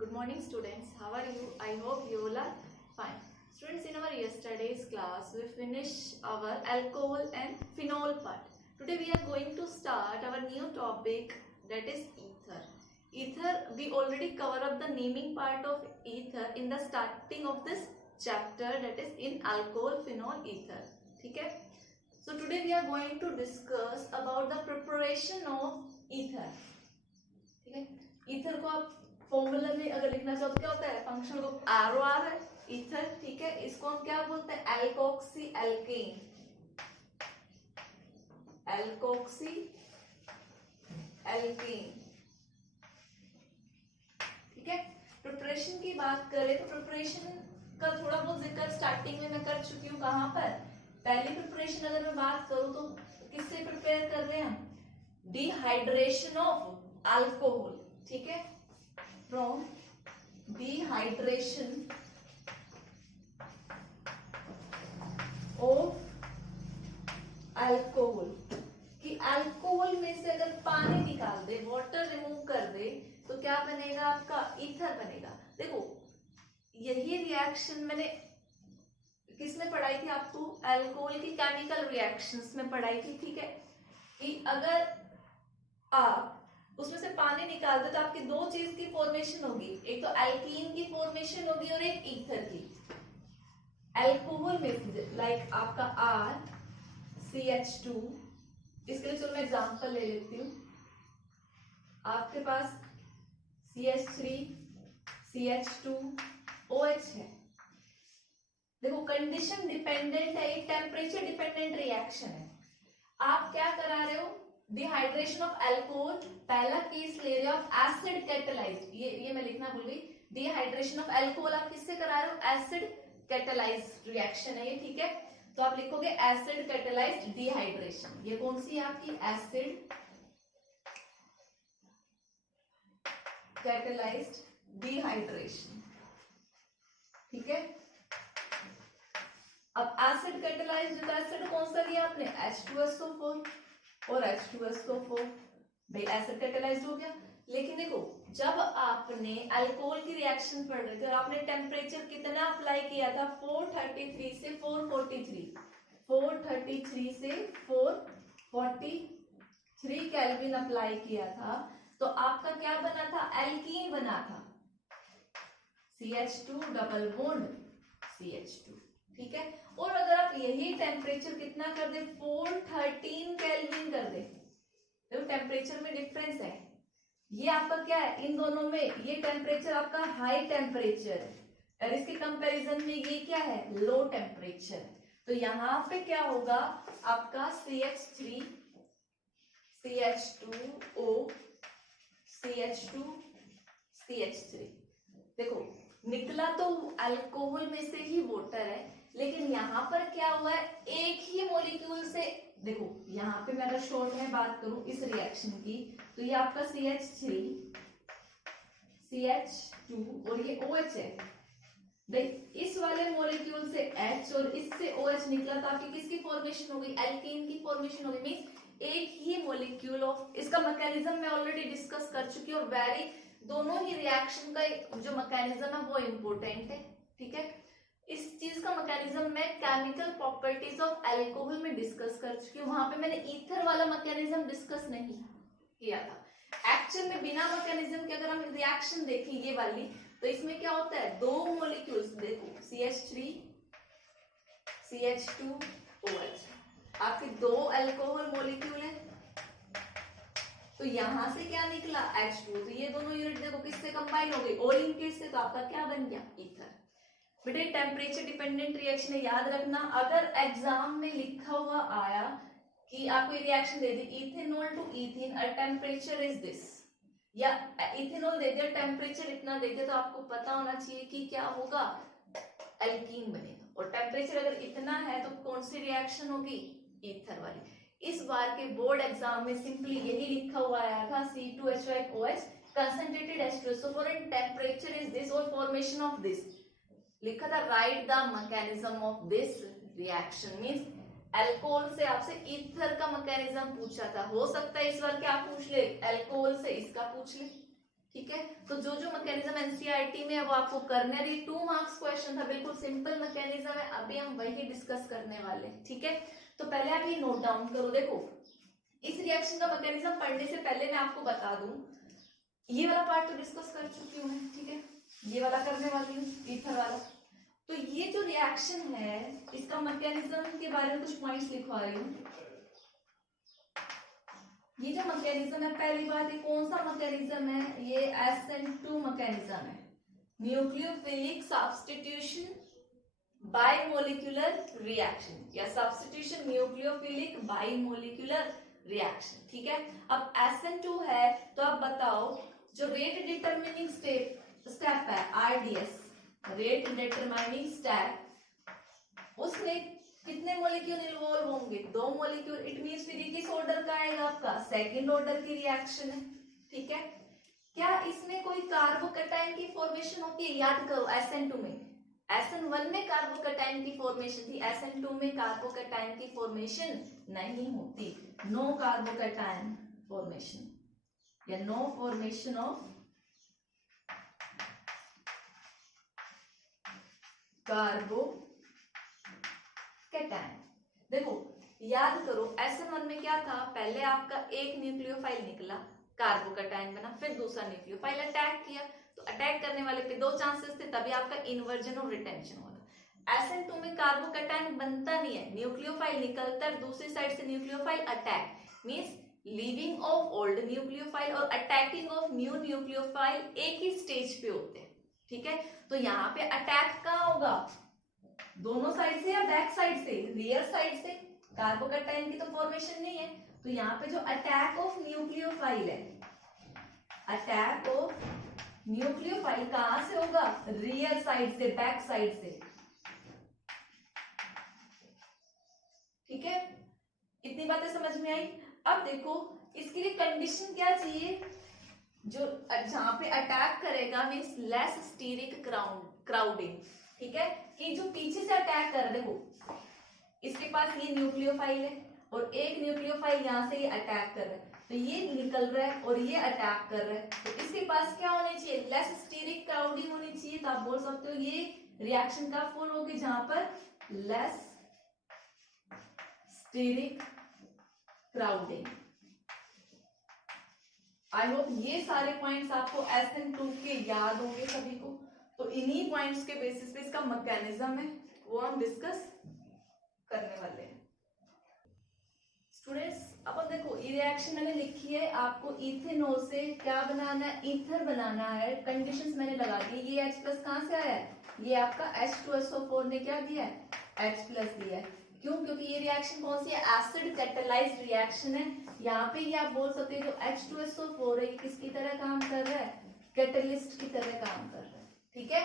Good morning, students. How are you? I hope you all are fine. Students, in our yesterday's class, we finished our alcohol and phenol part. Today we are going to start our new topic, that is ether. Ether, we already cover up the naming part of ether in the starting of this chapter, that is in alcohol, phenol, ether. Okay? So today we are going to discuss about the preparation of ether. Okay? Ether को आप formula में अगर लिखना चाहो तो क्या होता है, फंक्शन ग्रुप ROR है ईथर, ठीक है। इसको हम क्या बोलते हैं, एल्कोक्सी एल्केन, एल्कोक्सी एल्केन, ठीक है। प्रिपरेशन की बात करें तो प्रिपरेशन का थोड़ा बहुत जिक्र स्टार्टिंग में मैं कर चुकी हूँ। कहाँ पर, पहली प्रिपरेशन अगर मैं बात करूँ तो किससे प्रिपेयर कर रहे हैं हम, डिहाइड्रेशन ऑफ अल्कोहल, ठीक है, फ्रॉम डिहाइड्रेशन ऑफ अल्कोहल, कि अल्कोहल में से अगर पानी निकाल दे, वाटर रिमूव कर दे तो क्या बनेगा, आपका ईथर बनेगा। देखो यही रिएक्शन मैंने किसमें पढ़ाई थी, आपको अल्कोहल की केमिकल रिएक्शंस में पढ़ाई थी, ठीक है। कि अगर आप उसमें से पानी निकाल दे तो आपकी दो चीज की फॉर्मेशन होगी, एक तो एल्कीन की फॉर्मेशन होगी और एक ईथर की। अल्कोहल में लाइक आपका RCH2, इसके लिए चलो मैं एग्जांपल ले लेती हूँ। आपके पास CH3 CH2 OH है। देखो कंडीशन डिपेंडेंट है, ये टेम्परेचर डिपेंडेंट रिएक्शन है। आप क्या करा रहे हो, डिहाइड्रेशन ऑफ अल्कोहल, पहला केस ले रहे हो आप एसिड कैटालाइज्ड, ये मैं लिखना भूल गई। डिहाइड्रेशन ऑफ अल्कोहल आप किससे करा रहे हो, एसिड कैटालाइज्ड रिएक्शन है ये, ठीक है। तो आप लिखोगे एसिड कैटालाइज्ड डिहाइड्रेशन। ये कौन सी है आपकी, एसिड कैटालाइज्ड डिहाइड्रेशन, ठीक है। अब एसिड कैटालाइज्ड, तो एसिड कौन सा लिया आपने, H2SO4 और H2SO4, भाई एसिड कैटालाइज्ड हो गया। लेकिन देखो जब आपने अल्कोहल की रिएक्शन पढ़ रहे थे और आपने टेम्परेचर कितना अप्लाई किया था, 433 से 443, 433 से 443 केल्विन अप्लाई किया था, तो आपका क्या बना था, एल्कीन बना था, CH2 डबल बॉन्ड CH2, ठीक है। और अगर आप यही टेम्परेचर कितना कर दे, 413 केल्विन कर दे, देखो टेम्परेचर में डिफरेंस है। ये आपका क्या है, इन दोनों में ये टेम्परेचर आपका हाई टेम्परेचर है और इसके कंपैरिजन में ये क्या है, लो टेम्परेचर है। तो यहाँ पे क्या होगा, आपका CH3 CH2O CH2 CH3, देखो निकला तो अल्कोहल में से ही वाटर है, लेकिन यहाँ पर क्या हुआ है, एक ही मॉलिक्यूल से, देखो यहाँ पे मैं अगर शॉर्ट में बात करूं इस रिएक्शन की, तो ये आपका CH3 CH2 और ये OH है। देख इस वाले मॉलिक्यूल से H और इससे OH निकला तो आपकी किसकी फॉर्मेशन हो गई, एल्कीन की फॉर्मेशन हो गई। मींस एक ही मॉलिक्यूल ऑफ, इसका मैकेनिज्म मैं ऑलरेडी डिस्कस कर चुकी हूँ और वेरी दोनों ही रिएक्शन का जो मैकेनिज्म है वो इम्पोर्टेंट है, ठीक है। इस चीज का मैकेनिज्म मैं केमिकल प्रॉपर्टीज ऑफ अल्कोहल में डिस्कस कर चुकी हूँ, वहां पे मैंने ईथर वाला मैकेनिज्म डिस्कस नहीं किया था। एक्चुअल में बिना मैकेनिज्म के अगर हम रिएक्शन देखें ये वाली, तो इसमें क्या होता है, दो मॉलिक्यूल्स, देखो CH3 CH2 OH, आपके दो अल्कोहल मॉलिक्यूल है, तो यहां से क्या निकला, H2, तो ये दोनों यूनिट देखो किससे कंबाइन हो गई, और इनके से, तो आपका क्या बन गया, ईथर। बेटे टेम्परेचर डिपेंडेंट रिएक्शन है, याद रखना। अगर एग्जाम में लिखा हुआ आया कि आपको रिएक्शन दे दी, ethanol to ethene a temperature is this, या इथेनॉल दे दिया टेम्परेचर इतना दे दिया, तो आपको पता होना चाहिए कि क्या होगा, एल्कीन बनेगा। और टेम्परेचर अगर इतना है तो कौन सी रिएक्शन होगी, ईथर वाली। इस बार के बोर्ड एग्जाम में सिंपली यही लिखा हुआ आया था, C2H5OH concentrated H2SO4 and temperature is this और formation of this लिखा था, right the mechanism of this reaction. Means alcohol से आपसे ईथर का मैकेनिज्म पूछा था, हो सकता है इस बार क्या पूछ ले, अल्कोहल से इसका पूछ ले, ठीक है। तो जो जो मैकेनिज्म एनसीईआरटी में है वो आपको करना है। 2 मार्क्स क्वेश्चन था, बिल्कुल सिंपल मैकेनिज्म है, अभी हम वही डिस्कस करने वाले हैं। ठीक है, तो पहले आप ये नोट डाउन करो। देखो इस रिएक्शन का मैकेनिज्म पढ़ने से पहले मैं आपको बता दूं, ये वाला पार्ट तो डिस्कस कर चुकी हूँ मैं, ठीक है, ये वाला करने वाली हूँ, ईथर वाला। तो ये जो रिएक्शन है इसका मैकेनिज्म के बारे में कुछ पॉइंट्स लिखवा रही हूँ। ये जो मैकेनिज्म है, पहली बात, ये कौन सा मैकेनिज्म है, ये SN2 मैकेनिज्म है, न्यूक्लियोफिलिक सब्स्टिट्यूशन बाइमोलिक्यूलर रिएक्शन या सब्स्टिट्यूशन न्यूक्लियोफिलिक बाइमोलिक्यूलर रिएक्शन। ठीक है, अब SN2 है तो अब बताओ जो रेट डिटरमिनिंग स्टेप है RDS, रेट डिटरमाइनिंग स्टेप, उसमें कितने मॉलिक्यूल इन्वॉल्व होंगे, 2 मॉलिक्यूल। इट मींस फिर ये किस ऑर्डर का आएगा, आपका सेकंड ऑर्डर की रिएक्शन है। ठीक है, क्या इसमें कोई कार्बोकैटायन की फॉर्मेशन होती है, याद करो SN2 में, SN1 में कार्बोकैटायन की फॉर्मेशन थी, SN2 में कार्बोकैटायन की फॉर्मेशन नहीं होती, नो कार्बोकैटायन फॉर्मेशन या नो फॉर्मेशन ऑफ कार्बोकैटायन। देखो याद करो SN1 में क्या था, पहले आपका एक न्यूक्लियोफाइल निकला, कार्बोकैटायन बना, फिर दूसरा न्यूक्लियोफाइल अटैक किया, तो अटैक करने वाले पे 2 चांसेस थे, तभी आपका इन्वर्जन और रिटेंशन होता। SN2 में कार्बोकैटायन बनता नहीं है, न्यूक्लियोफाइल निकलता है, दूसरी साइड से nucleophile attack, means leaving of old nucleophile और अटैकिंग ऑफ न्यू न्यूक्लियोफाइल एक ही स्टेज पे होते हैं। ठीक है, तो यहाँ पे अटैक कहाँ होगा, दोनों साइड से या बैक साइड से, रियर साइड से, कार्बोकैटायन की तो फॉर्मेशन नहीं है, तो यहाँ पे जो अटैक ऑफ न्यूक्लियोफाइल है, अटैक ऑफ न्यूक्लियोफाइल कहां से होगा, रियर साइड से, बैक साइड से। ठीक है, इतनी बातें समझ में आई। अब देखो इसके लिए कंडीशन क्या चाहिए, जो जहां पे अटैक करेगा मींस लेस स्टीरिक क्राउडिंग। ठीक है, कि जो पीछे से अटैक कर रहा है, देखो इसके पास ये न्यूक्लियोफाइल है और एक न्यूक्लियोफाइल यहाँ से ये अटैक कर रहा है, तो ये निकल रहा है और ये अटैक कर रहा है, तो इसके पास क्या होनी चाहिए, लेस स्टीरिक क्राउडिंग होनी चाहिए। तो आप बोल सकते हो ये रिएक्शन का फॉर्म होगी जहां पर less steric crowding. I hope ये सारे पॉइंट्स आपको SN2 के याद होंगे सभी को। तो इन्हीं पॉइंट्स के बेसिस पे इसका मैकेनिज्म है वो हम डिस्कस करने वाले हैं। स्टूडेंट्स अब देखो ये रिएक्शन मैंने लिखी है, आपको इथेनॉल से क्या बनाना है, ईथर बनाना है। कंडीशंस मैंने लगा दी, ये H+ कहां से आया है, ये आपका H2SO4 ने क्या दिया है, H+ दिया है। क्यों, क्योंकि ये रिएक्शन कौन सी है, एसिड कैटालाइज्ड रिएक्शन है। यहाँ पे ये आप बोल सकते हो जो H2SO4 है किसकी तरह काम कर रहा है, कैटलिस्ट की तरह काम कर रहा है। ठीक है,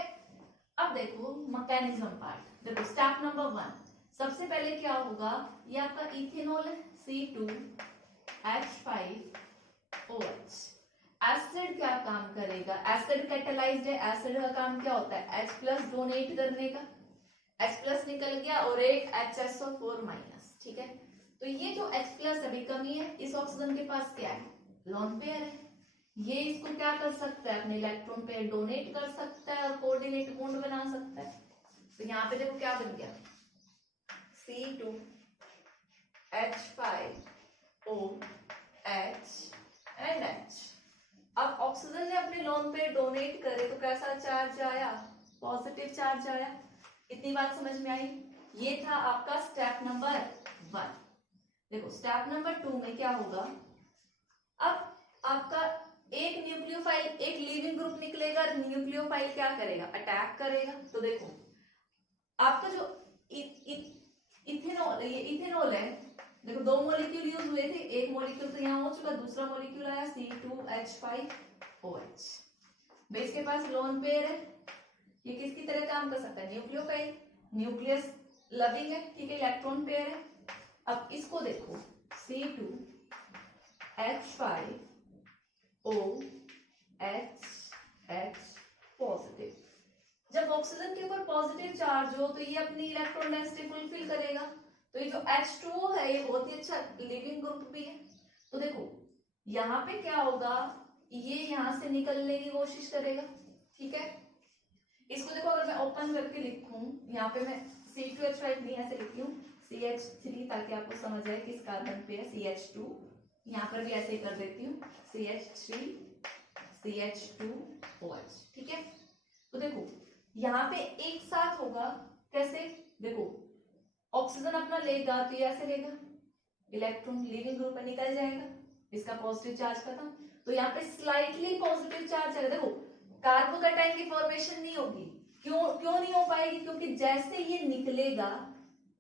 अब देखो मैकेनिज्म पार्ट, देखो स्टेप नंबर 1, सबसे पहले क्या होगा, ये आपका इथेनॉल है C2H5OH। एसिड क्या काम करेगा, एसिड कैटालाइज्ड है, एसिड का काम क्या होता है, H+ डोनेट करने का, H+ निकल गया और एक HSO4-। ठीक है, तो ये जो H+ अभी कमी है, इस ऑक्सीजन के पास क्या है, लोन पेयर है, ये इसको क्या कर सकता है, अपने इलेक्ट्रॉन पेयर डोनेट कर सकता है और कोऑर्डिनेट बॉन्ड बना सकता है। तो यहाँ पे देखो क्या बन गया, C2H5OH एंड H। अब ऑक्सीजन ने अपने लोन पेयर डोनेट करे तो कैसा चार्ज आया, पॉजिटिव चार्ज आया। इतनी बात समझ में आई, ये था आपका स्टेप नंबर 1। देखो स्टेप नंबर 2 में क्या होगा, अब आपका एक न्यूक्लियोफाइल, एक लीविंग ग्रुप निकलेगा, न्यूक्लियोफाइल क्या करेगा, अटैक करेगा। तो देखो आपका जो इथेनॉल, ये इथेनॉल है, देखो 2 मॉलिक्यूल यूज हुए थे, एक मॉलिक्यूल तो यहाँ हो चुका, दूसरा मॉलिक्यूल आया C2H5OH। बेस के पास लोन पेयर है, ये किसकी तरह काम कर सकता है, न्यूक्लियोफाइल, न्यूक्लियस लविंग है, ठीक है, इलेक्ट्रॉन पेयर है। अब इसको देखो C2H5OH पॉजिटिव, जब ऑक्सीजन के ऊपर पॉजिटिव चार्ज हो तो ये अपनी इलेक्ट्रॉन डेंसिटी फुलफिल करेगा। तो ये जो H2O है ये बहुत ही अच्छा लिविंग ग्रुप भी है। तो देखो यहाँ पे क्या होगा, ये यहाँ से निकलने की कोशिश करेगा, ठीक है। इसको देखो अगर मैं ओपन करके लिखूं, यहाँ पे मैं C2H5 नहीं ऐसे लिखती हूँ CH3, ताकि आपको समझ आए किस कार्बन पे है CH2। यहाँ पर भी ऐसे ही कर देती हूँ CH3 CH2OH, ठीक है। तो देखो यहाँ पे एक साथ होगा, कैसे, देखो ऑक्सीजन अपना लेगा तो ये ऐसे लेगा, इलेक्ट्रॉन लिविंग ग्रुप में निकल जाएगा, इसका पॉजिटिव चार्ज खत्म। तो यहाँ पे स्लाइटली पॉजिटिव चार्ज है, देखो कार्बोकैटायन की फॉर्मेशन नहीं होगी। क्यों नहीं हो पाएगी? क्योंकि जैसे ये निकलेगा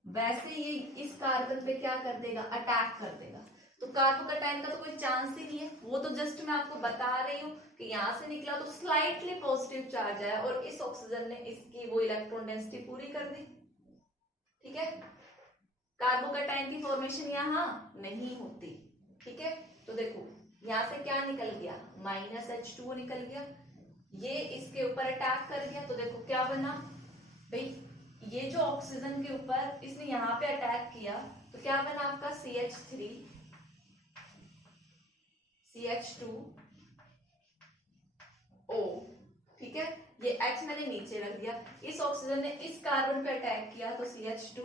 वैसे ये इस कार्बन पे क्या कर देगा, अटैक कर देगा। तो कार्बोकैटायन का तो कोई चांस ही नहीं है, वो तो जस्ट मैं आपको बता रही हूँ कि यहाँ से निकला तो स्लाइटली पॉजिटिव चार्ज आया और इस ऑक्सीजन ने इसकी वो इलेक्ट्रॉन डेंसिटी पूरी कर दी, ठीक है। कार्बोकैटायन की फॉर्मेशन यहाँ नहीं होती, ठीक है। तो देखो यहाँ से क्या निकल गया, -H2O निकल गया, ये इसके ऊपर अटैक कर गया, तो देखो क्या बना भाई, ये जो ऑक्सीजन के ऊपर इसने यहाँ पे अटैक किया तो क्या बना आपका CH3 CH2O, ठीक है। ये H मैंने नीचे रख दिया, इस ऑक्सीजन ने इस कार्बन पे अटैक किया तो CH2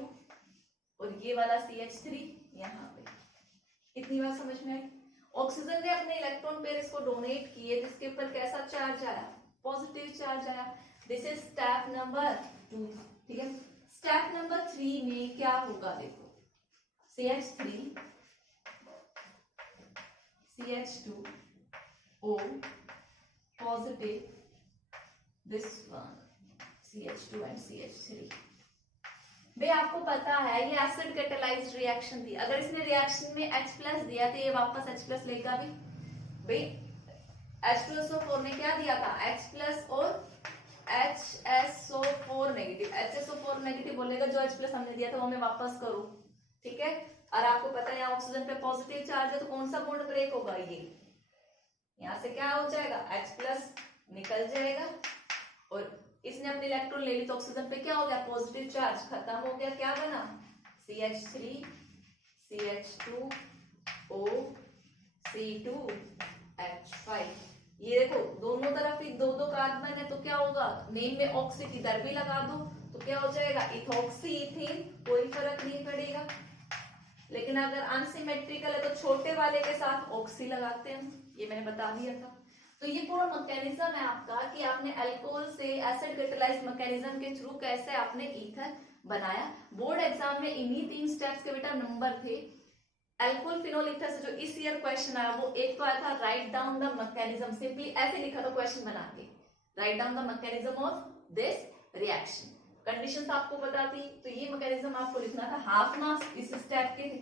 और ये वाला CH3 यहाँ पे। इतनी बात समझ में आई? ऑक्सीजन ने अपने इलेक्ट्रॉन पेयर इसको डोनेट किए, जिसके ऊपर कैसा चार्ज आया, पॉजिटिव चार्ज आया। दिस इज स्टेप नंबर 2, ठीक है। स्टेप नंबर 3 में क्या होगा, देखो CH3 CH2O positive, this one CH2 and CH3। भाई आपको पता है ये एसिड कैटालाइज्ड रिएक्शन थी, अगर इसने रिएक्शन में H+ दिया तो ये वापस H+ लेगा भी। भाई H2SO4 ने क्या दिया था, H+ और HSO4 नेगेटिव, HSO4 नेगेटिव बोलेगा जो H+ हमने दिया था वो मैं वापस करूं, ठीक है। और आपको पता है यहाँ ऑक्सीजन पे पॉजिटिव चार्ज है तो कौन सा बॉन्ड ब्रेक होगा, ये यहाँ से क्या हो जाएगा, H+ निकल जाएगा और इसने अपने इलेक्ट्रॉन ले ली तो ऑक्सीजन पे क्या हो गया, पॉजिटिव चार्ज खत्म हो गया, क्या बना CH3 CH2O C2H5। ये देखो दोनों तरफ ही दो दो कार्बन है तो क्या होगा, नेम में ऑक्सी इधर भी लगा दो तो क्या हो जाएगा, इथॉक्सी इथीन, कोई फर्क नहीं पड़ेगा। लेकिन अगर अनसिमेट्रिकल है तो छोटे वाले के साथ ऑक्सी लगाते हैं, ये मैंने बता दिया था। तो ये पूरा मैकेनिज्म है आपका कि आपने अल्कोहल से एसिड कैटालाइज्ड मैकेनिज्म के थ्रू कैसे आपने ईथर बनाया। बोर्ड एग्जाम में इन्हीं 3 स्टेप्स के बेटा नंबर थे। अल्कोहल फिनोल ईथर से जो इस ईयर क्वेश्चन आया वो एक तो आया था write down the mechanism, simply ऐसे लिखा था क्वेश्चन बना के, write down the mechanism of this reaction. Conditions आपको बता दी, तो ये मैकेनिज्म आपको लिखना था। हाफ मार्क्स इस स्टेप के थे,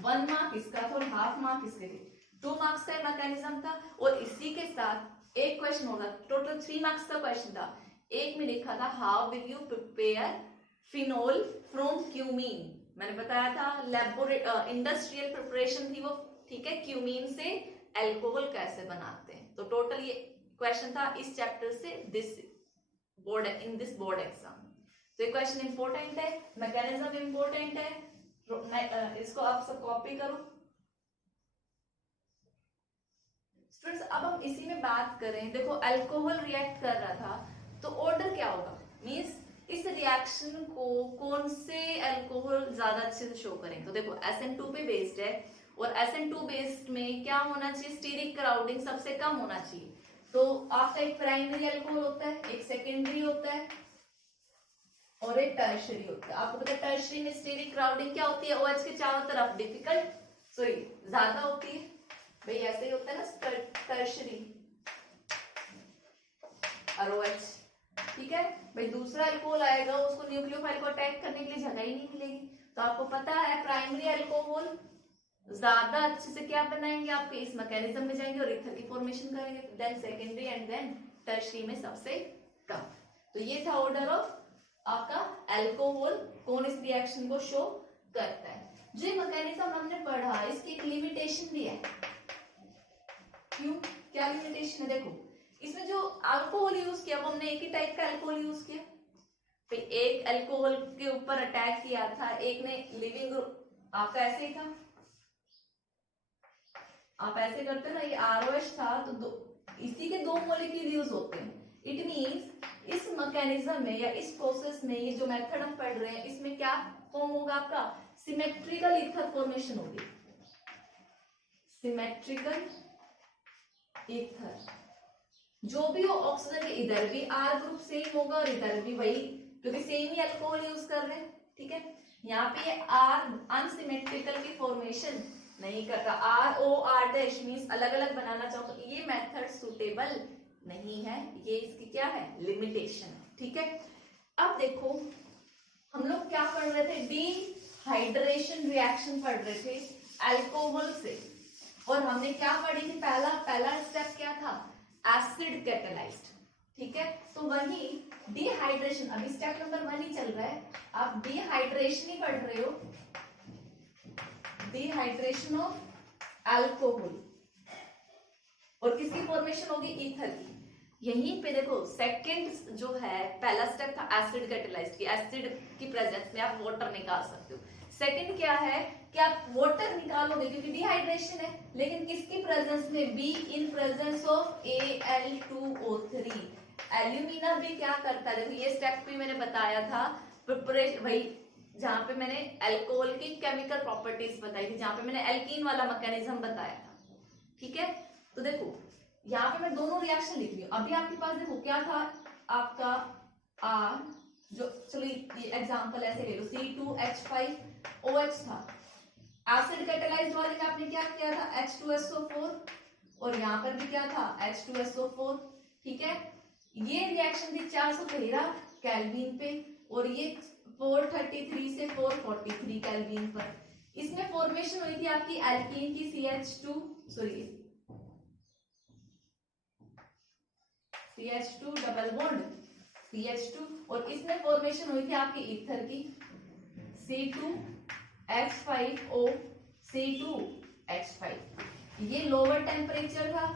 1 मार्क इसका था और हाफ मार्क इसके थे, 2 मार्क्स का मैकेनिज्म था। और इसी के साथ एक क्वेश्चन होगा, टोटल 3 मार्क्स का क्वेश्चन था। एक में लिखा था how will you prepare phenol from cumene, मैंने बताया था इंडस्ट्रियल प्रिपरेशन थी वो, ठीक है। क्यूमीन से अल्कोहल कैसे बनाते हैं, तो टोटल ये क्वेश्चन था इस चैप्टर से this board in this board exam. तो ये क्वेश्चन इंपॉर्टेंट है, मैकेनिज्म इंपॉर्टेंट है, इसको आप सब कॉपी करो स्टूडेंट्स। अब हम इसी में बात करें, देखो अल्कोहल रिएक्ट कर रहा था तो ऑर्डर क्या होगा, मींस इस रिएक्शन को कौन से अल्कोहल ज्यादा अच्छे से शो करें। तो देखो SN2 पे बेस्ड है और SN2 बेस्ड में क्या होना चाहिए, स्टीरिक क्राउडिंग सबसे कम होना चाहिए। तो आपका एक प्राइमरी अल्कोहल होता है, एक सेकेंडरी होता है और एक टर्शरी होता है। आपको पता है टर्शरी में स्टीरिक क्राउडिंग क्या होती है, OH के चारों तरफ डिफिकल्ट सॉरी ज्यादा होती है, भाई ऐसे ही होता है ना टर्शरी और OH, ठीक है। भाई दूसरा अल्कोहल आएगा उसको न्यूक्लियोफाइल को अटैक करने के लिए जगह ही नहीं मिलेगी। तो आपको पता है प्राइमरी अल्कोहल ज्यादा अच्छे से क्या बनाएंगे, आपके इस मैकेनिज्म में जाएंगे और ईथर की फॉर्मेशन करेंगे, then secondary and then tertiary में सबसे कम। तो ये था ऑर्डर ऑफ आपका अल्कोहल कौन इस रिएक्शन को शो करता है। जो मैकेनिज्म हमने पढ़ा इसकी एक लिमिटेशन भी है, क्यों, क्या लिमिटेशन है, देखो इसमें जो अल्कोहल यूज किया वो हमने एक ही टाइप का अल्कोहल यूज किया, फिर एक अल्कोहल के ऊपर अटैक किया था, एक ने लिविंग ग्रुप आपका ऐसे ही था, आप ऐसे करते हो ना, ये ROH था तो इसी के 2 मॉलिक्यूल यूज होते हैं। इट मींस इस मैकेनिज्म में या इस प्रोसेस में, ये जो मेथड हम पढ़ रहे हैं, इसमें क्या फॉर्म होगा आपका, सिमेट्रिकल ईथर फॉर्मेशन होगी। सिमेट्रिकल ईथर, जो भी हो ऑक्सीजन के इधर भी R ग्रुप सेम होगा और इधर भी वही, क्योंकि सेम ही अल्कोहल यूज कर रहे हैं, ठीक है। यहाँ पे ये R अनसिमेट्रिकल की फॉर्मेशन नहीं करता, ROR' मींस अलग अलग बनाना चाहो तो ये मेथड सुटेबल नहीं है, ये इसकी क्या है, लिमिटेशन है, ठीक है। अब देखो हम लोग क्या पढ़ रहे थे, डिहाइड्रेशन रिएक्शन पढ़ रहे थे अल्कोहल से, और हमने क्या पढ़ी थी, पहला स्टेप क्या था, एसिड कैटालाइज्ड, ठीक है। तो वही डिहाइड्रेशन, अभी स्टेप नंबर 1 ही चल रहा है, आप डिहाइड्रेशन ही पढ़ रहे हो, डिहाइड्रेशन ऑफ अल्कोहल, और किसकी फॉर्मेशन होगी, ईथर की। यहीं पे देखो सेकंड जो है, पहला स्टेप था एसिड कैटालाइज्ड की, एसिड की प्रेजेंस में आप वाटर निकाल सकते हो। सेकंड क्या है कि आप वाटर निकालोगे क्योंकि डिहाइड्रेशन है, लेकिन किसकी प्रेजेंस में, be in presence of Al2O3। Alumina भी क्या करता है, देखो ये स्टेप भी मैंने बताया था प्रिपरेशन, भाई जहां पे मैंने अल्कोहल की केमिकल प्रॉपर्टीज बताई थी, जहां पे मैंने एल्कीन वाला मैकेनिज्म बताया था, ठीक है। तो देखो यहाँ पे मैं दोनों रिएक्शन लिख रही हूँ। अभी आपके पास देखो क्या था आपका R, जो चलो ये एग्जांपल ऐसे ले लो, C2H5OH था, एसिड कैटालाइज्ड वाले में आपने क्या किया था, H2SO4, और यहाँ पर भी क्या था, H2SO4, ठीक है। ये रिएक्शन थी 413 केल्विन पे, और ये 433 से 443 केल्विन पर। इसमें फॉर्मेशन हुई थी आपकी एल्कीन की CH2 डबल बॉन्ड CH2, और इसमें फॉर्मेशन हुई थी आपकी ईथर की C2H5O C2H5। ये लोअर टेम्परेचर था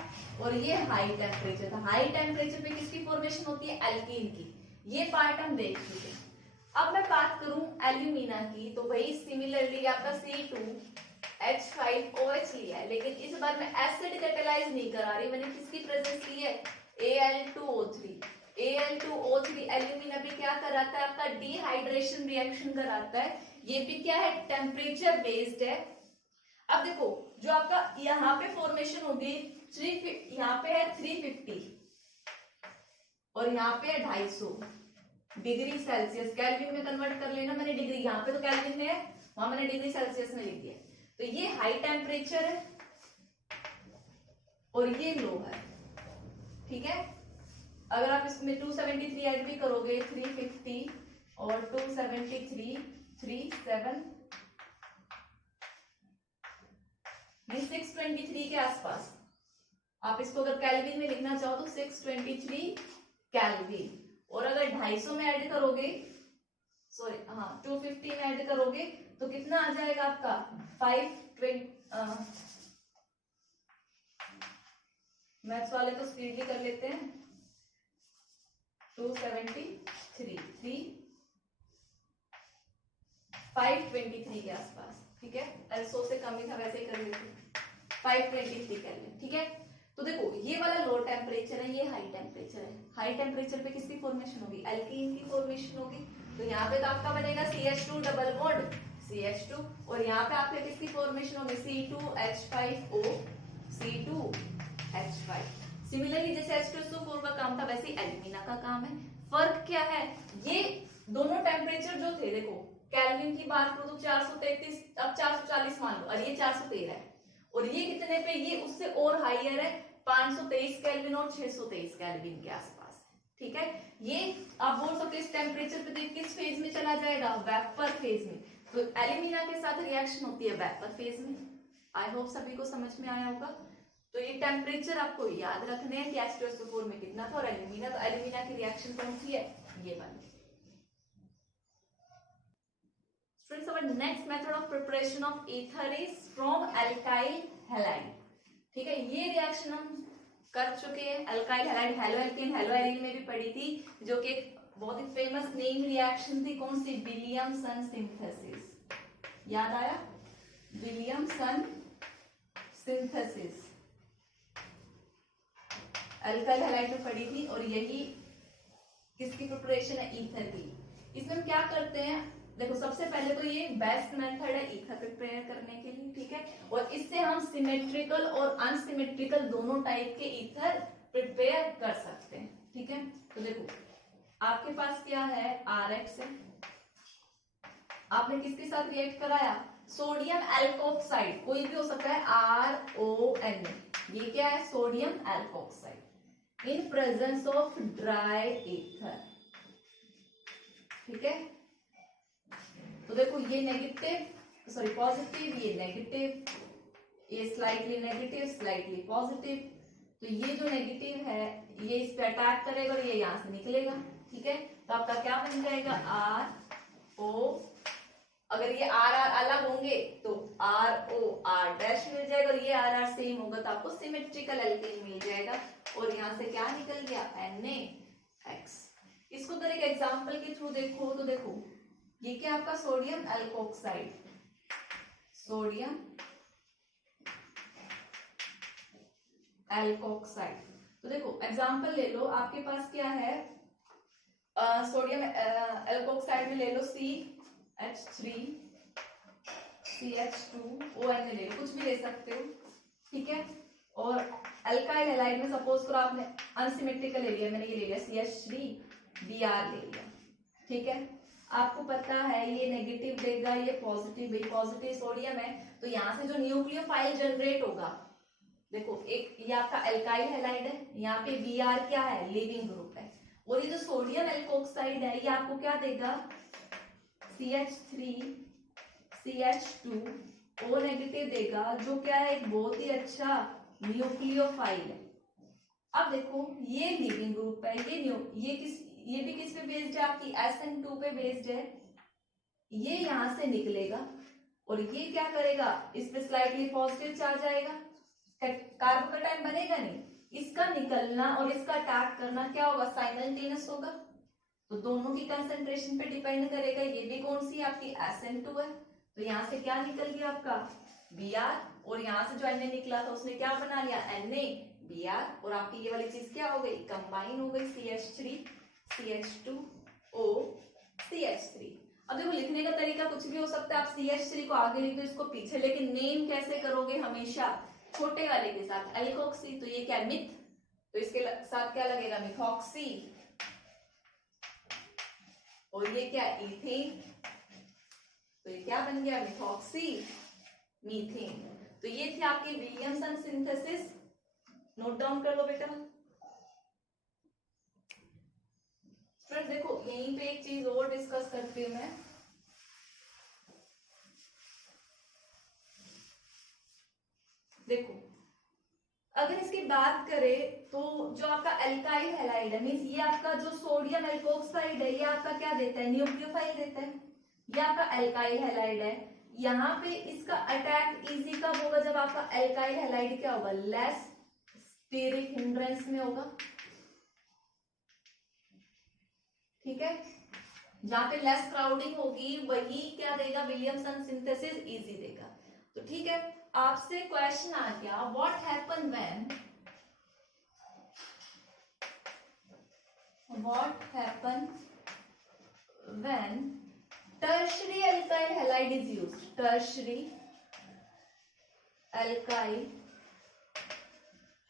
और ये हाई टेम्परेचर था। हाई टेम्परेचर पे किसकी फॉर्मेशन होती है, एल्कीन की। ये पार्ट हम देख चुके हैं। अब मैं बात करूं एल्यूमिना की, तो वही सिमिलरली आपका C2H5OH लिया है, लेकिन इस बार मैं एसिड कैटालाइज नहीं करा रही, मैंने किसकी प्रेजेंस ली है, Al2O3। Al2O3 एल्यूमिना भी क्या कराता है, आपका डिहाइड्रेशन रिएक्शन कराता है। ये भी क्या है, टेम्परेचर बेस्ड है। अब देखो जो आपका यहाँ पे फॉर्मेशन होगी 350, यहाँ पे है 350 और यहाँ पे है 250 डिग्री सेल्सियस। केल्विन में कन्वर्ट कर लेना, मैंने डिग्री, यहाँ पे तो केल्विन में है, वहां मैंने डिग्री सेल्सियस में लिख दिया। तो ये हाई टेम्परेचर है और ये लो है, ठीक है। अगर आप इसमें 273 ऐड भी करोगे, 350 और 273 37 623 के आसपास। आप इसको अगर केल्विन में लिखना चाहो तो 623 केल्विन, और अगर 250 में ऐड करोगे, सॉरी हाँ 250 में ऐड करोगे तो कितना आ जाएगा आपका 520। मैथ्स वाले तो स्पीडली कर लेते हैं। 273 523 के आसपास, ठीक है। 100 से कम ही था, वैसे ही कर लेते हैं। 523 केल्विन, ठीक है। तो देखो ये वाला लो टेम्परेचर है, ये हाई टेम्परेचर है। हाई टेम्परेचर पे किसकी फॉर्मेशन होगी, एल्कीन की फॉर्मेशन होगी। तो यहाँ पे तो आपका बनेगा CH2 डबल बॉन्ड CH2, और यहाँ पे आपके किसकी फॉर्मेशन होगी, C2H5O C2H5। सिमिलरली जैसे H2SO4 का काम था, वैसे एल्यूमिना का काम है। फर्क क्या है, ये दोनों टेम्परेचर जो थे, देखो केल्विन की बात करो तो 433, अब 440 मान लो, और ये 413 है, और ये कितने पे, ये उससे और हाइयर है, 523 केल्विन और 623 केल्विन के आसपास है, ठीक है। ये आप बोल सकते हो इस टेम्परेचर पे तो किस फेज में चला जाएगा, वेपर फेज में। तो एल्यूमिना के साथ रिएक्शन होती है वेपर फेज में। आई होप सभी को समझ में आया होगा। तो ये टेम्परेचर आपको याद रखने हैं कि H2SO4 में कितना था, और एल्यूमिना, तो एल्यूमिना की रिएक्शन कौन सी है, ये वाली। Students, our next method of preparation of ether is from alkyl halide, ठीक है। ये रिएक्शन हम कर चुके हैं, alkyl halide, halo alkane, hello Erin में भी पढ़ी थी, जो कि एक बहुत ही फेमस नेम रिएक्शन थी, कौन सी, विलियमसन सिंथेसिस। याद आया, विलियमसन सिंथेसिस अल्काइल हैलाइड में पड़ी थी, और यही किसकी प्रिपरेशन है, ईथर की। इसमें हम क्या करते हैं, देखो सबसे पहले तो ये बेस्ट मेथड है ईथर प्रिपेयर करने के लिए, ठीक है। और इससे हम सिमेट्रिकल और अनसिमेट्रिकल दोनों टाइप के ईथर प्रिपेयर कर सकते हैं, ठीक है। तो देखो आपके पास क्या है, RX है, आपने किसके साथ रिएक्ट कराया, सोडियम एल्कोक्साइड, कोई भी हो सकता है, RON, ये क्या है, sodium alkoxide in presence of dry ether, ठीक है। तो देखो ये नेगेटिव, सॉरी पॉजिटिव, ये नेगेटिव, ये स्लाइटली नेगेटिव, स्लाइटली पॉजिटिव। तो ये जो नेगेटिव है ये इस पे अटैक करेगा और ये यहां से निकलेगा, ठीक है। तो आपका क्या बन जाएगा, RO, अगर ये R अलग होंगे तो ROR' मिल जाएगा, और ये RR सेम होगा तो आपको सिमेट्रिकल एल्केन मिल जाएगा। और यहां से क्या निकल गया, NaX। इसको अगर एक एग्जांपल के थ्रू देखो तो देखो ये क्या आपका सोडियम एल्कोक्साइड, सोडियम एल्कोक्साइड। तो देखो एग्जांपल ले लो, आपके पास क्या है, सोडियम एल्कोक्साइड में ले लो CH3 CH2ON ले लो, कुछ भी ले सकते हो, ठीक है। और अल्काइल हैलाइड में सपोज करो आपने अनसिमेट्रिकल ले लिया, मैंने ये ले लिया CH3Br ले लिया, ठीक है। आपको पता है ये नेगेटिव देगा, ये पॉजिटिव, पॉजिटिव सोडियम है, तो यहाँ से जो न्यूक्लियोफाइल जनरेट होगा, देखो एक ये आपका अल्काइल हैलाइड है, यहाँ पे Br क्या है, लीविंग ग्रुप है, और ये जो सोडियम एल्कोक्साइड है ये आपको क्या देगा, CH3 CH2O नेगेटिव देगा, जो क्या है, एक बहुत ही अच्छा न्यूक्लियोफाइल है। अब देखो ये लीविंग ग्रुप है, ये भी किस पे बेस्ड है, आपकी SN2 पे बेस्ड है। ये यहां से निकलेगा और ये क्या करेगा, इस पे स्लाइटली पॉजिटिव चार्ज आएगा, कार्बोकैटायन बनेगा नहीं, इसका निकलना और इसका अटैक करना क्या होगा, साइमल्टेनियस होगा। तो दोनों की कंसंट्रेशन पे डिपेंड करेगा, ये भी कौन सी आपकी SN2 है, तो यहाँ से क्या निकल गया आपका Br, और यहाँ से जो Na निकला था उसने क्या बना लिया, NaBr, और आपकी ये वाली चीज क्या हो गई, कंबाइन हो गई, CH3 CH2O CH3। अब देखो लिखने का तरीका कुछ भी हो सकता है, आप CH3 को आगे लिख दो, इसको पीछे, लेकिन नेम कैसे करोगे, हमेशा छोटे वाले के साथ, एल्कोक्सी, तो ये क्या मिथ, तो इसके साथ क्या लगेगा, मिथॉक्सी, और ये क्या इथेन, तो ये क्या बन गया, मिथॉक्सी मीथेन। तो ये थी आपकी विलियमसन सिंथेसिस, नोट डाउन कर लो बेटा। फ्रेंड्स देखो यहीं पे एक चीज और डिस्कस करती हूँ मैं, देखो अगर इसकी बात करें तो जो आपका अल्काइल हैलाइड है, मींस ये आपका जो सोडियम एल्कोक्साइड है ये आपका क्या देता है, न्यूक्लियोफाइल देता है, ये आपका अल्काइल हैलाइड है। यहाँ पे इसका अटैक इजी कब होगा, जब आपका अल्काइल हैलाइड क्या होगा, लेस स्टेरिक हिंड्रेंस में होगा, ठीक है। जहां पे लेस क्राउडिंग होगी वही क्या देगा, विलियमसन सिंथेसिस इजी देगा। तो ठीक है, आपसे क्वेश्चन आ गया, what happen when tertiary alkyl halide is used, tertiary alkyl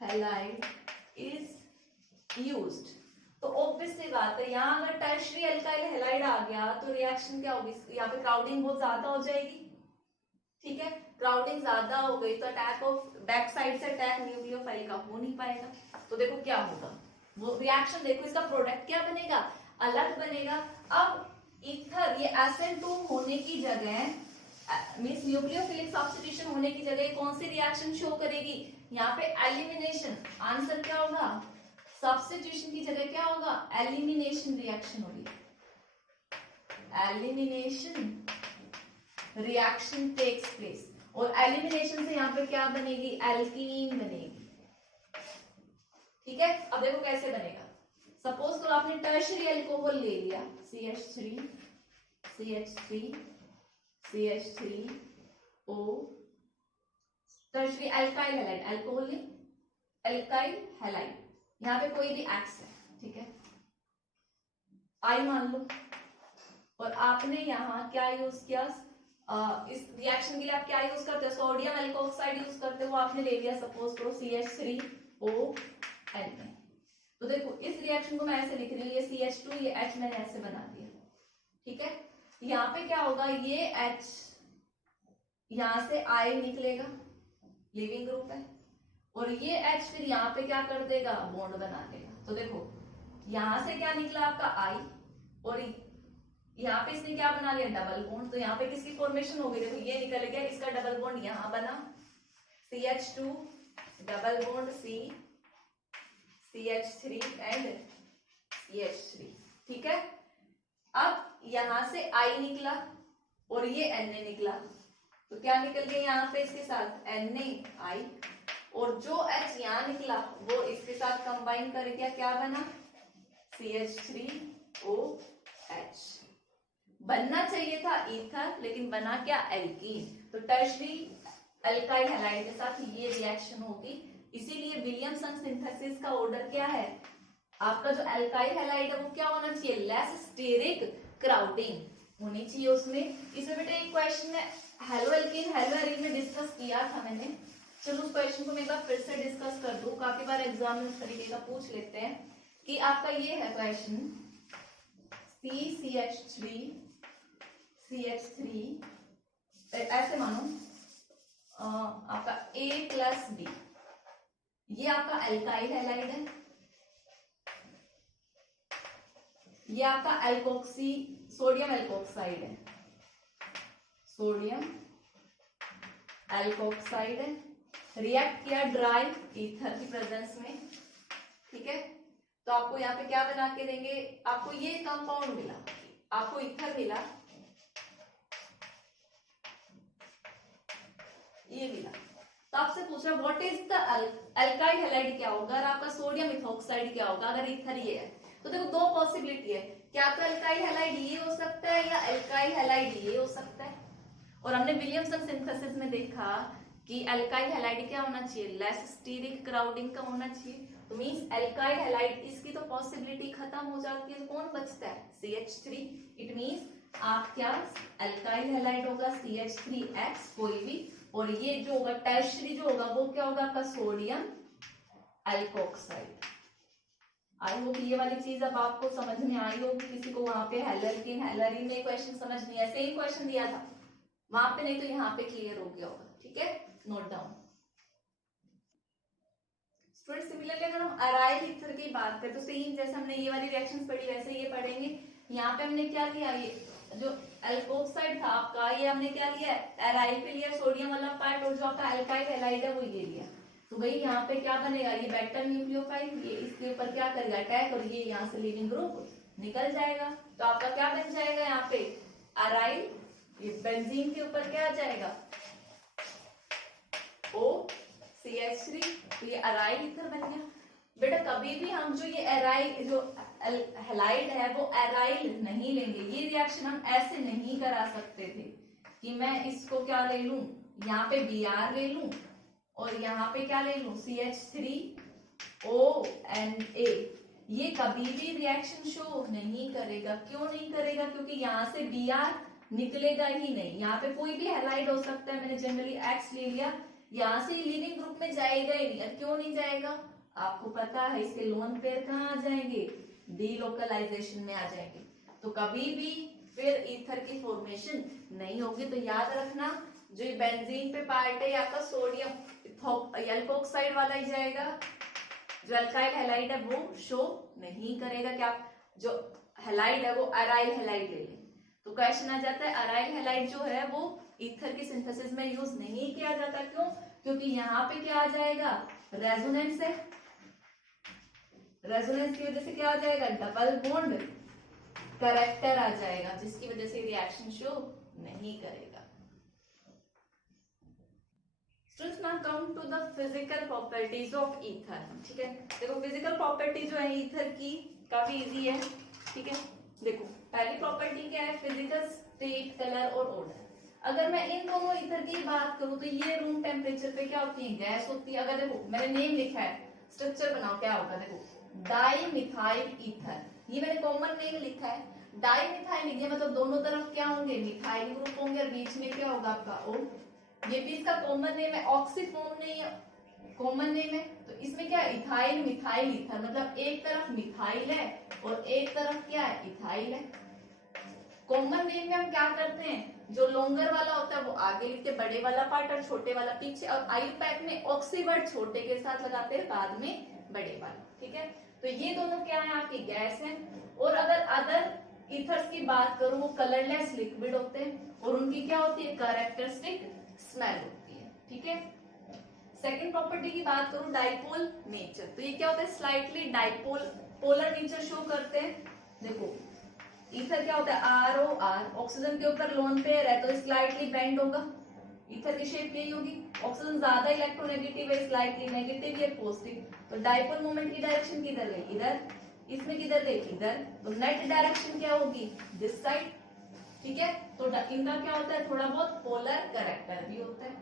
halide is used। तो ऑब्वियस सी बात है, यहाँ अगर टर्शियरी अल्काइल हैलाइड आ गया तो रिएक्शन क्या होगी, यहाँ पे क्राउडिंग बहुत ज्यादा हो जाएगी, ठीक है। क्राउडिंग ज्यादा हो गई तो अटैक ऑफ बैक साइड से अटैक न्यूक्लियोफाइल का हो नहीं पाएगा। तो देखो क्या होगा, वो रिएक्शन देखो, इसका प्रोडक्ट क्या बनेगा, अलग बनेगा। अब ईथर ये SN2 होने की जगह मींस न्यूक्लियोफिलिक सब्स्टिट्यूशन होने की जगह कौन सी रिएक्शन शो करेगी, यहाँ पे एलिमिनेशन। आंसर क्या होगा, सब्स्टिट्यूशन की जगह क्या होगा, एलिमिनेशन रिएक्शन होगी, एलिमिनेशन रिएक्शन टेक्स प्लेस, और एलिमिनेशन से यहाँ पे क्या बनेगी, एल्कीन बनेगी, ठीक है। अब देखो कैसे बनेगा, सपोज करो आपने टर्शियरी अल्कोहल ले लिया, CH3 CH3 CH3O tertiary alkyl halide, alcohol नहीं, अल्काइल हैलाइड, यहाँ पे कोई भी एक्स है, ठीक है, आई मान लो, और आपने यहाँ क्या यूज किया, इस रिएक्शन के लिए आप क्या यूज करते हो, सोडियम एल्कोक्साइड यूज करते हो, आपने ले लिया सपोज करो CH3ON। तो देखो इस रिएक्शन को मैं ऐसे लिख रही हूँ, ये CH2 ये H मैंने ऐसे बना दिया, ठीक है। यहाँ पे क्या होगा, ये H यहाँ से I निकलेगा, लिविंग ग्रुप है, और ये H फिर यहाँ पे क्या कर देगा, बॉन्ड बना देगा। तो देखो यहाँ से क्या निकला आपका I, और यहाँ पे इसने क्या बना लिया, डबल बॉन्ड। तो यहाँ पे किसकी फॉर्मेशन हो गई, देखो ये निकल गया, इसका डबल बॉन्ड यहाँ बना, CH2 double bond CH3 and CH3, ठीक है। अब यहाँ से I निकला और ये Na निकला, तो क्या निकल गया यहाँ पे इसके साथ NaI, और जो H यहाँ निकला वो इसके साथ कंबाइन कर गया, क्या बना, CH3OH। बनना चाहिए था ईथर, लेकिन बना क्या, एल्कीन। तो टर्शरी अल्काइल हैलाइड के साथ ये रिएक्शन होगी, इसीलिए विलियमसन सिंथेसिस का ऑर्डर क्या है, आपका जो अल्काइल हैलाइड है वो क्या होना चाहिए, लेस स्टेरिक क्राउडिंग होनी चाहिए उसमें। इसमें बेटा एक क्वेश्चन है, हेलो एल्कीन हेलो एरिन में डिस्कस किया था मैंने, चलो उस क्वेश्चन को मैं एक बार फिर से डिस्कस कर दूं, काफी बार एग्जाम में इस तरीके का पूछ लेते हैं कि आपका ये है क्वेश्चन CH3 ऐसे मानो आपका A+B, ये आपका अल्काइल हैलाइड है, ये आपका एल्कोक्सी सोडियम एल्कोक्साइड है, सोडियम एल्कोक्साइड है, रिएक्ट किया ड्राई ईथर की प्रेजेंस में, ठीक है। तो आपको यहाँ पे क्या बना के देंगे, आपको ये कंपाउंड मिला, आपको ईथर मिला, ये मिला, तो आपसे पूछ रहा है what is the alkyl halide क्या होगा, और आपका सोडियम इथोक्साइड क्या होगा, अगर ईथर ये है। तो देखो दो पॉसिबिलिटी है, क्या तो अल्काइल हैलाइड ये हो सकता है या अल्काइल हैलाइड ये हो सकता है। और हमने विलियमसन सिंथेसिस में देखा कि अल्काइल हैलाइड क्या होना चाहिए, लेस स्टीरिक क्राउडिंग का होना चाहिए, तो मींस अल्काइल हैलाइड, इसकी तो पॉसिबिलिटी खत्म हो जाती है, तो कौन बचता है, CH3। इट मींस आप क्या, अल्काइल हैलाइड होगा CH3X कोई भी, और ये जो होगा टर्शरी जो होगा वो क्या होगा आपका सोडियम एल्कोक्साइड। आई होप ये वाली चीज अब आपको समझ में आई होगी। किसी को वहां पे हेलोएल्कीन हेलोएरिन में क्वेश्चन समझ नहीं आया, सेम क्वेश्चन दिया था वहां पे, नहीं तो यहाँ पे क्लियर हो गया होगा, ठीक है, नोट डाउन। स्टूडेंट सिमिलरली अगर हम अराइल ईथर की बात करें तो सेम जैसे हमने ये वाली रिएक्शंस पढ़ी वैसे ये पढ़ेंगे। यहाँ पे हमने क्या लिया, ये जो एल्कोक्साइड था आपका, ये हमने क्या लिया, अराइल पे लिया सोडियम वाला पार्ट, और जो आपका अल्काइल हैलाइड है वो ये लिया। तो भाई यहाँ पे क्या बनेगा, ये बेटा न्यूक्लियोफाइल, ये इसके ऊपर क्या करेगा अटैक, और ये यहाँ से लिविंग ग्रुप निकल जाएगा। तो आपका क्या बन जाएगा यहाँ पे अराइल, ये बेंजीन के ऊपर क्या आ जाएगा OCH3, तो ये अराइल ईथर बन गया। बेटा कभी भी हम जो ये अराइल जो हैलाइड है वो अराइल नहीं लेंगे, ये रिएक्शन हम ऐसे नहीं करा सकते थे कि मैं इसको क्या ले लूं, यहाँ पे Br ले लूं और यहाँ पे क्या ले लूं CH3ONA, ये कभी भी रिएक्शन शो नहीं करेगा। क्यों नहीं करेगा, क्योंकि यहाँ से Br निकलेगा ही नहीं, यहाँ पे कोई भी हैलाइड हो सकता है, मैंने जनरली X ले लिया, यहाँ से लिविंग ग्रुप में जाएगा ही नहीं। क्यों नहीं जाएगा, आपको पता है इसके लोन पेयर कहाँ आ जाएंगे, डीलोकलाइजेशन में आ जाएंगे, तो कभी भी फिर ईथर की फॉर्मेशन नहीं होगी। तो याद रखना जो ये बेंजीन पे पार्ट है आपका सोडियम एल्कोक्साइड वाला ही जाएगा, जो अल्काइल हैलाइड है वो शो नहीं करेगा कि आप जो हैलाइड है वो अराइल हैलाइड ले लें। तो क्वेश्चन आ जाता है अराइल हैलाइड जो है वो ईथर की सिंथेसिस में यूज नहीं किया जाता। क्यों, क्योंकि यहाँ पे क्या आ जाएगा रेजोनेंस है, रेजोनेंस की वजह से क्या आ जाएगा डबल बॉन्ड कैरेक्टर आ जाएगा, जिसकी वजह से रिएक्शन शो नहीं करेगा। Students now come to the physical properties of ether. ठीक है, देखो फिजिकल प्रॉपर्टी जो है ईथर की काफी इजी है। ठीक है, देखो पहली प्रॉपर्टी क्या है, फिजिकल स्टेट, कलर और ऑर्डर। अगर मैं इन दोनों ईथर की बात करूं तो ये रूम टेम्परेचर पे क्या होती है, गैस होती है। अगर देखो मैंने नेम लिखा है, स्ट्रक्चर बनाओ क्या होगा, देखो डाई मिथाइल ईथर, ये मैंने कॉमन नेम लिखा है। डाई मिथाइल लिख दिया मतलब दोनों तरफ क्या होंगे, मिथाइल ग्रुप होंगे और बीच में क्या होगा आपका O। ये भी इसका कॉमन नेम है, ऑक्सीफॉर्म नहीं है, कॉमन नेम है। तो इसमें क्या है, इथाइल मिथाइल ईथर, मतलब एक तरफ मिथाइल है और एक तरफ क्या है, इथाइल है। कॉमन नेम में हम क्या करते हैं, जो लॉन्गर वाला होता है वो आगे लिखते, बड़े वाला पार्ट और छोटे वाला पीछे, और आईयूपैक में ऑक्सी वर्ड छोटे के साथ लगाते हैं, बाद में बड़े वाला। ठीक है, तो ये दोनों क्या है, आपकी गैस है। और अगर अदर ईथर्स की बात करूं, वो कलरलेस लिक्विड होते हैं और उनकी क्या होती है, कैरेक्टरिस्टिक स्मेल होती है। ठीक है, सेकंड प्रॉपर्टी की बात करूं, डाइपोल नेचर, तो ये क्या होता है, slightly dipole polar nature show करते हैं। देखो ईथर क्या होता है, ROR, ऑक्सीजन के ऊपर लोन पेयर है तो स्लाइटली बेंड होगा, ईथर की शेप यही होगी। ऑक्सीजन ज्यादा इलेक्ट्रोनेगेटिव है, स्लाइटली नेगेटिव या पॉजिटिव, तो डाइपोल मोमेंट की डायरेक्शन किधर गई, इधर, इसमें किधर गई, इधर, तो नेट डायरेक्शन क्या होगी, दिस साइड। ठीक है, तो इनका क्या होता है, थोड़ा बहुत पोलर कैरेक्टर भी होता है।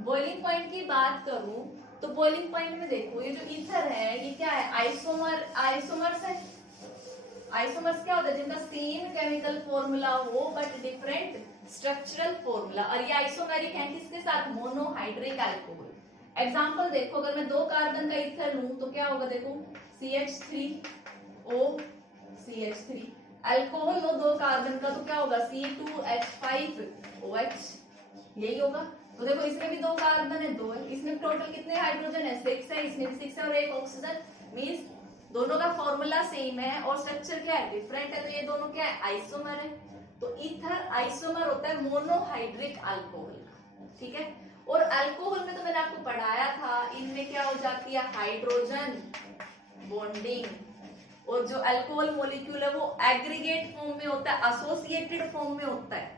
बॉइलिंग पॉइंट की बात करूं तो बॉइलिंग पॉइंट में देखो ये जो ईथर है ये क्या है, आइसोमर्स है। आइसोमर्स क्या होता है, जिनका सेम केमिकल फॉर्मूला हो बट डिफरेंट स्ट्रक्चरल फॉर्मूला, और ये आइसोमेरिक है किसके साथ, मोनोहाइड्रिक अल्कोहल। एग्जांपल देखो, अगर मैं 2 कार्बन का ईथर लूं तो क्या होगा, देखो CH3O CH3, अल्कोहल लो 2 कार्बन का तो क्या होगा, C2H5OH, यही होगा। तो देखो इसमें भी 2 कार्बन है, 2 है, इसमें टोटल कितने हाइड्रोजन है, 6 है, इसमें भी 6 है और 1 ऑक्सीजन, मींस दोनों का फॉर्मूला सेम है और स्ट्रक्चर क्या है, डिफरेंट है, तो ये दोनों क्या है, आइसोमर है। तो ईथर आइसोमर होता है मोनोहाइड्रिक अल्कोहल का। ठीक है, और अल्कोहल में तो मैंने आपको पढ़ाया था, इनमें क्या हो जाती है, हाइड्रोजन बॉन्डिंग, और जो अल्कोहल मॉलिक्यूल है वो एग्रीगेट फॉर्म में होता है, एसोसिएटेड फॉर्म में होता है।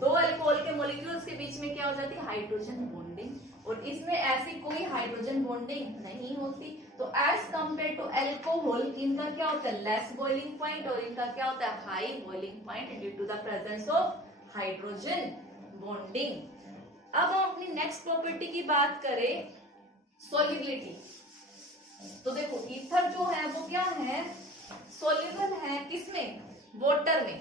2 अल्कोहल के मॉलिक्यूल्स के बीच में क्या हो जाती है, हाइड्रोजन बॉन्डिंग, और इसमें ऐसी कोई हाइड्रोजन बॉन्डिंग नहीं होती। तो एज कंपेयर टू अल्कोहल इनका क्या होता है, लेस बॉइलिंग पॉइंट, और इनका क्या होता है, high boiling point due to the presence of hydrogen bonding. अब हम अपनी नेक्स्ट प्रॉपर्टी की बात करें, सॉल्युबिलिटी। तो देखो ईथर जो है वो क्या है, सॉल्युबल है किसमें, वाटर में,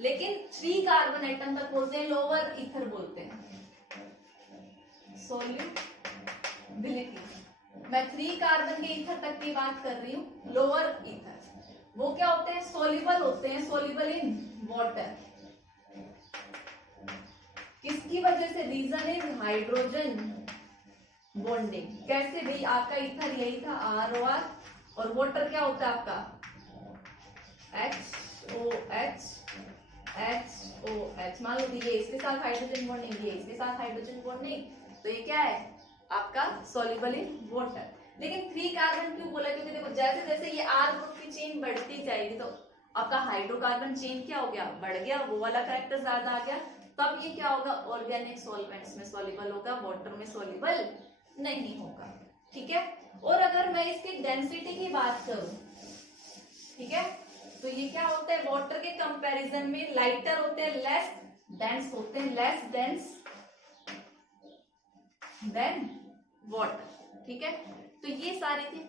लेकिन 3 कार्बन एटम तक बोलते हैं, लोअर ईथर बोलते हैं। सॉल्युबिलिटी, मैं 3 कार्बन के ईथर तक की बात कर रही हूँ, लोअर ईथर वो क्या होते हैं, सॉल्युबल होते हैं, सॉल्युबल इन वाटर। किसकी वजह से, रीजन इज हाइड्रोजन बॉन्डिंग। कैसे भाई, आपका ईथर यही था ROR, और वाटर क्या होता है आपका HOH, मान लो ये इसके साथ हाइड्रोजन बॉन्डिंग, ये इसके साथ हाइड्रोजन बॉन्डिंग, तो ये क्या है आपका सॉल्युबल इन वाटर। लेकिन 3 कार्बन क्यों बोला, क्योंकि देखो जैसे जैसे ये R ग्रुप की चेन बढ़ती जाएगी तो आपका हाइड्रोकार्बन चेन क्या हो गया, बढ़ गया, वो वाला कैरेक्टर ज्यादा आ गया, तब ये क्या होगा, ऑर्गेनिक सॉल्वेंट्स में सॉल्युबल होगा, वाटर में सॉल्युबल नहीं होगा। ठीक है, और अगर मैं इसकी डेंसिटी की बात करूं, ठीक है, तो ये क्या होता है, वाटर के कंपैरिजन में लाइटर होते हैं, लेस डेंस होते हैं, लेस डेंस देन वाटर। ठीक है, तो ये सारी थी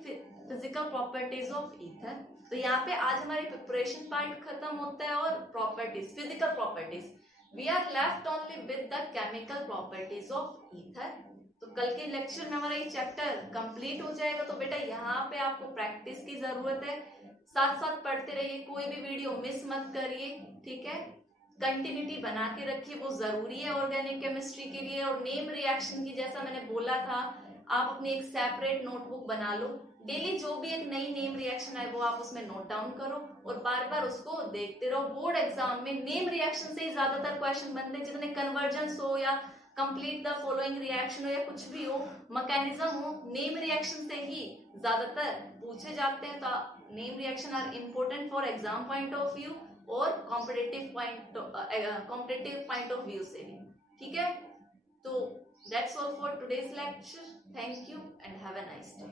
फिजिकल प्रॉपर्टीज ऑफ ईथर। तो यहाँ पे आज हमारी प्रिपरेशन पार्ट खत्म होता है और properties, physical properties, we are left only with the chemical properties of ether. तो कल के लेक्चर में हमारा ये चैप्टर कंप्लीट हो जाएगा। तो बेटा यहाँ पे आपको प्रैक्टिस की जरूरत है, साथ साथ पढ़ते रहिए, कोई भी वीडियो मिस मत करिए। ठीक है, कंटिन्यूटी बना के रखिए, वो जरूरी है ऑर्गेनिक केमिस्ट्री के लिए। और नेम रिएक्शन की जैसा मैंने बोला था, आप अपनी एक सेपरेट नोटबुक बना लो, डेली जो भी एक नई नेम रिएक्शन आए वो आप उसमें नोट डाउन करो और बार बार उसको देखते रहो। बोर्ड एग्जाम में नेम रिएक्शन से ही ज्यादातर क्वेश्चन बनते हैं, जितने कन्वर्जेंस हो या कंप्लीट द फॉलोइंग रिएक्शन हो या कुछ भी हो, मैकेनिज्म हो, नेम रिएक्शन से ही ज्यादातर पूछे जाते हैं। तो name reaction are important for exam point of view और कॉम्पिटिटिव पॉइंट ऑफ व्यू से भी। ठीक है, तो that's all for today's lecture. Thank you and have a nice day.